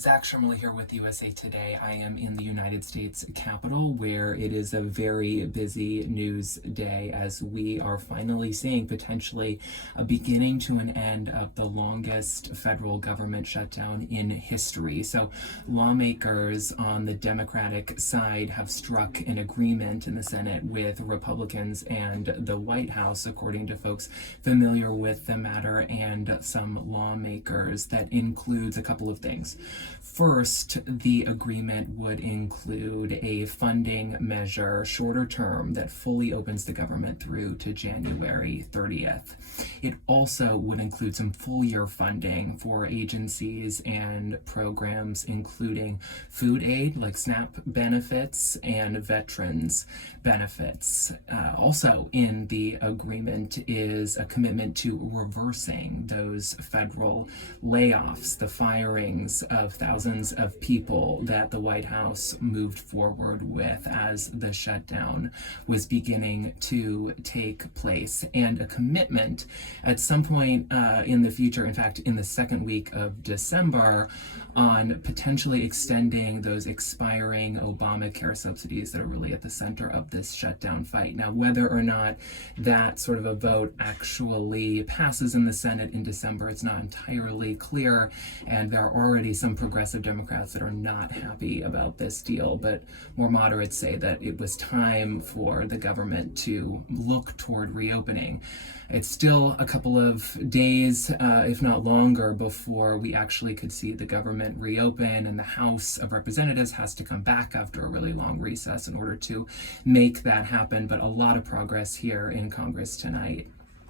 Zach Shermley here with USA Today. I am in the United States Capitol, where it is a very busy news day as we are finally seeing potentially a beginning to an end of the longest federal government shutdown in history. So lawmakers on the Democratic side have struck an agreement in the Senate with Republicans and the White House, according to folks familiar with the matter and some lawmakers. That includes a couple of things. First, the agreement would include a funding measure, shorter term, that fully opens the government through to January 30th. It also would include some full year funding for agencies and programs, including food aid, like SNAP benefits, and veterans benefits. Also in the agreement is a commitment to reversing those federal layoffs, the firings of thousands of people that the White House moved forward with as the shutdown was beginning to take place, and a commitment at some point in the future, in fact, in the second week of December, on potentially extending those expiring Obamacare subsidies that are really at the center of this shutdown fight. Now, whether or not that sort of a vote actually passes in the Senate in December, it's not entirely clear, and there are already some progressive Democrats that are not happy about this deal, but more moderates say that it was time for the government to look toward reopening. It's still a couple of days, if not longer, before we actually could see the government reopen, and the House of Representatives has to come back after a really long recess in order to make that happen. But a lot of progress here in Congress tonight.